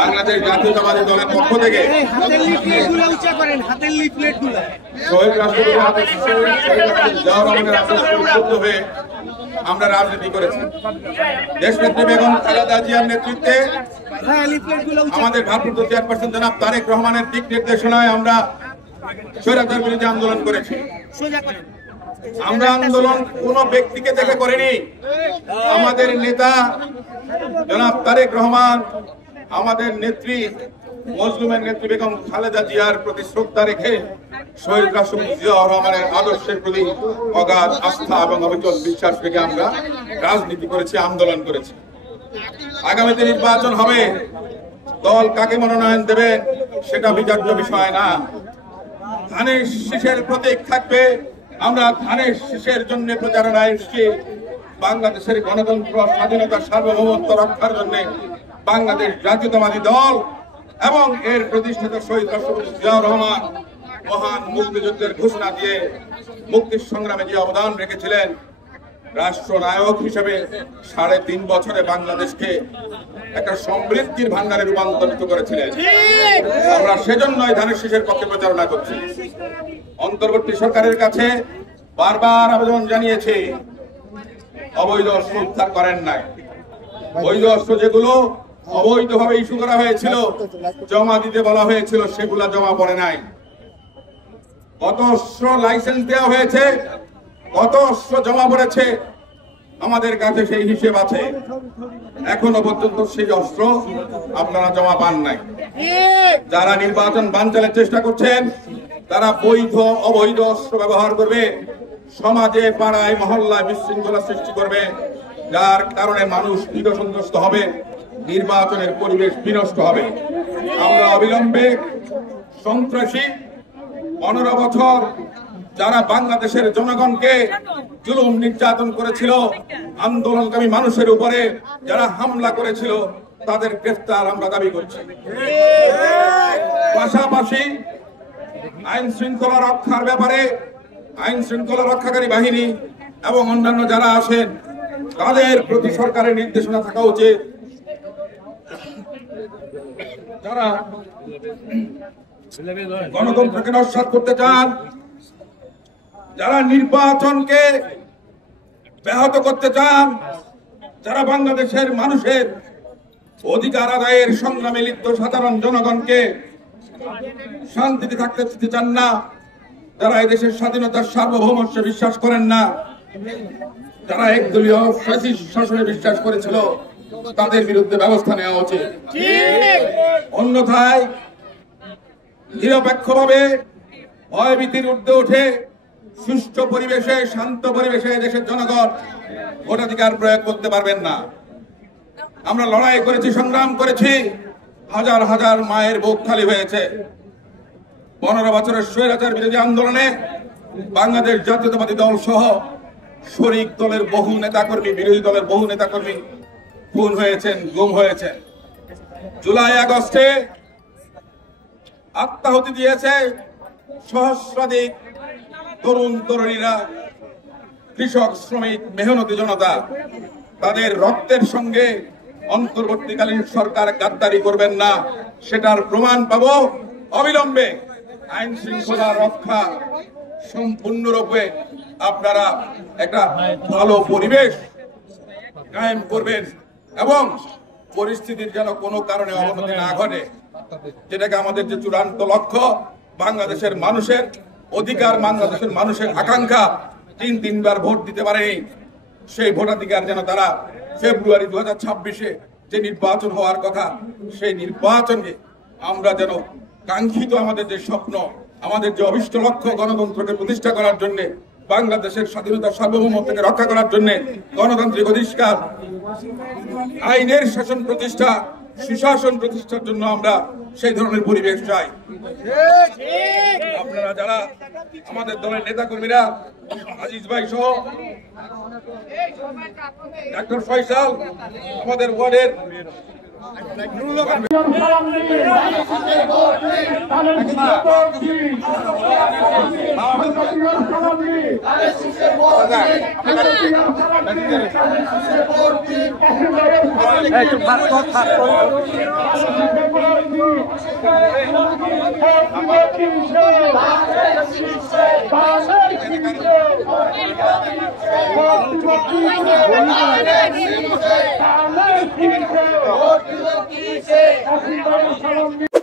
বাংলাদেশ জাতীয়তাবাদী দলের পক্ষ থেকে শহীদ রাষ্ট্রপতি হয়ে আমরা রাজনীতি করেছি। দেশনেত্রী বেগম খালেদা জিয়ার নেতৃত্বে আমাদের ভারপ্রাপ্ত চেয়ারপারসন জনাব তারেক রহমানের দিক নির্দেশনায় আমরা স্বৈরাচার বিরোধী আন্দোলন করেছি। আমরা আন্দোলন কোন ব্যক্তিকে দেখে করিনি। আমাদের নেতা জনাব তারেক রহমান, আমাদের নেত্রী মজলুমের নেত্রী বেগম খালেদা জিয়ার প্রতি শ্রদ্ধা রেখে শহীদ রাষ্ট্রপতি জিয়াউর রহমানের আদর্শের প্রতি অগাধ আস্থা এবং অবিচল বিশ্বাস রেখে আমরা রাজনীতি করেছি, আন্দোলন করেছি। আগামীতে নির্বাচন হবে, দল কাকে মনোনয়ন দেবে সেটা বিচার্য বিষয় না। ধানের শীষের প্রতীক থাকবে। আমরা ধানের শীষের জন্য প্রচারণায় এসেছি। বাংলাদেশের গণতন্ত্র, স্বাধীনতা, সার্বভৌমত্ব রক্ষার জন্য বাংলাদেশ জাতীয়তাবাদী দল এবং এর প্রতিষ্ঠাতা শহীদ রাষ্ট্রপতি জিয়াউর রহমান মহান মুক্তিযুদ্ধের ঘোষণা দিয়ে মুক্তির সংগ্রামে যে অবদান রেখেছিলেন, রাষ্ট্রনায়ক হিসেবে ৩.৫ বছরে বাংলাদেশকে একটা সমৃদ্ধির ভান্ডারে রূপান্তরিত করেছিলেন। আমরা সেজন্যই ধানের শীষের পক্ষে প্রচারণা করছি। অন্তর্বর্তী সরকারের কাছে বারবার আবেদন জানিয়েছি, অবৈধ অস্ত্র উদ্ধার করেন নাই। বৈধ অস্ত্র যেগুলো অবৈধভাবে ইস্যু করা হয়েছিল, জমা দিতে বলা হয়েছিল, সেগুলা জমা পড়ে নাই। কত অস্ত্র লাইসেন্স দেওয়া হয়েছে, কত অস্ত্র জমা পড়েছে, আমাদের কাছে সেই হিসেব আছে। এখনো পর্যন্ত সেই অস্ত্র আপনারা জমা পান নাই। যারা নির্বাচন বানচালের চেষ্টা করছেন, তারা বৈধ অবৈধ অস্ত্র ব্যবহার করবে, সমাজে পাড়ায় মহল্লায় বিশৃঙ্খলা সৃষ্টি করবে, যার কারণে মানুষ বিপর্যস্ত হবে, নির্বাচনের পরিবেশ বিনষ্ট হবে। আমরা অবিলম্বে সন্ত্রাসী 15 বছর যারা বাংলাদেশের জনগণকে জুলুম নির্যাতন করেছিল, আন্দোলনকামী মানুষের উপরে যারা হামলা করেছিল, তাদের গ্রেফতার আমরা দাবি করছি। পাশাপাশি আইন শৃঙ্খলা রক্ষার ব্যাপারে আইন শৃঙ্খলা রক্ষাকারী বাহিনী এবং অন্যান্য যারা আছেন, তাদের প্রতি সরকারের নির্দেশনা থাকা উচিত। যারা গণতন্ত্রকে নস্যাৎ করতে চান, যারা নির্বাচনকে ব্যাহত করতে চান, যারা বাংলাদেশের মানুষের অধিকার আদায়ের সংগ্রামে লিপ্ত সাধারণ জনগণকে শান্তিতে থাকতে দিতে চান না, যারা এদেশের স্বাধীনতার সার্বভৌমত্বে বিশ্বাস করেন না, যারা একদলীয় ফ্যাসিস্ট শাসনে বিশ্বাস করেছিল, তাদের বিরুদ্ধে ব্যবস্থা নেওয়া উচিত। অন্যথায় নিরপেক্ষভাবে ভয়ভীতির ঊর্ধ্বে উঠে সুষ্ঠু পরিবেশে, শান্ত পরিবেশে দেশের জনগণ ভোটাধিকার প্রয়োগ করতে পারবেন না। আমরা লড়াই করেছি, সংগ্রাম করেছি, হাজার হাজার মায়ের বুক খালি হয়েছে। 15 বছরের স্বৈরাচার বিরোধী আন্দোলনে বাংলাদেশ জাতীয়তাবাদী দল সহ শরিক দলের বহু নেতাকর্মী, বিরোধী দলের বহু নেতাকর্মী খুন হয়েছেন, গুম হয়েছেন। জুলাই আগস্টে আত্মাহুতি দিয়েছে সহস্রাধিক তরুণ তরুণীরা, কৃষক, শ্রমিক, মেহনতি জনতা। তাদের রক্তের সঙ্গে অন্তর্বর্তীকালীন সরকার গাদ্দারি করবেন না, সেটার প্রমাণ পাবো অবিলম্বে। আইন শৃঙ্খলা রক্ষা সম্পূর্ণরূপে আপনারা একটা ভালো পরিবেশ কায়েম করবেন এবং পরিস্থিতির যেন কোনো কারণে অবনতি না ঘটে, যেটাকে আমাদের যে চূড়ান্ত লক্ষ্য, বাংলাদেশের মানুষের অধিকার, বাংলাদেশের মানুষের আকাঙ্ক্ষা, 3বার ভোট দিতে পারেনি, সেই ভোটাধিকার যেন তারা ফেব্রুয়ারি 2026-এ যে নির্বাচন হওয়ার কথা, সেই নির্বাচনে আমরা যেন কাঙ্ক্ষিত আমাদের যে স্বপ্ন, আমাদের যে অভিষ্ট লক্ষ্য, গণতন্ত্রকে প্রতিষ্ঠা করার জন্য, বাংলাদেশের স্বাধীনতা সার্বভৌমত্বকে রক্ষা করার জন্য, গণতান্ত্রিক অধিকার, আইনের শাসন প্রতিষ্ঠা, সুশাসন প্রতিষ্ঠার জন্য আমরা সেই ধরনের পরিবেশ চাই। আপনারা যারা আমাদের দলের নেতা কর্মীরা, আজিজ ভাই সহ ডাক্তার ফয়সাল, আমাদের ওয়ার্ডের Vamos